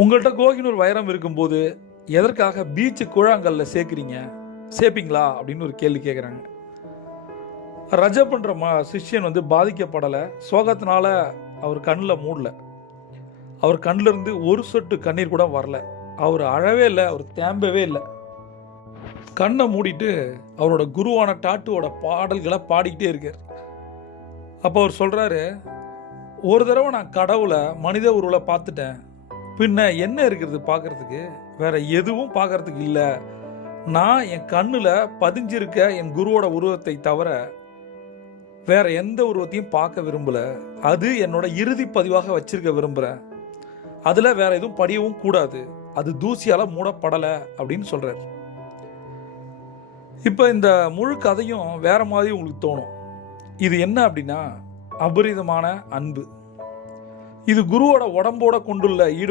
உங்கள்கிட்ட கோகினூர் வைரம் இருக்கும்போது எதற்காக பீச்சு கூழாங்கல்ல சேர்ப்பீங்களா அப்படின்னு ஒரு கேள்வி கேட்குறாங்க. ரஜபன்ற சிஷ்யன் பாதிக்கப்படலை, சோகத்தினால அவர் கண்ணில் மூடல, அவர் கண்ணில் இருந்து ஒரு சொட்டு கண்ணீர் கூட வரல, அவர் அழவே இல்லை, அவர் தேம்பவே இல்லை. கண்ணை மூடிட்டு அவரோட குருவான டாட்டுவோட பாடல்களை பாடிக்கிட்டே இருக்கார். அப்போ அவர் சொல்கிறாரு, ஒரு தடவை நான் கடவுளை மனித உருவில் பார்த்துட்டேன், பின்ன என்ன இருக்கிறது பார்க்கறதுக்கு, வேற எதுவும் பார்க்கறதுக்கு இல்லை. நான் என் கண்ணில் பதிஞ்சிருக்க என் குருவோட உருவத்தை தவிர வேற எந்த உருவத்தையும் பார்க்க விரும்பல. அது என்னோட இறுதி பதிவாக வச்சிருக்க விரும்புகிறேன். அதில் வேற எதுவும் படியவும் கூடாது, அது தூசியால் மூடப்படலை அப்படின்னு சொல்கிறார். இப்போ இந்த முழு கதையும் வேற மாதிரி உங்களுக்கு தோணும். இது என்ன அப்படின்னா அபரிதமான அன்பு. இது குருவோட உடம்போட கொண்டுள்ள ஈடுபாடு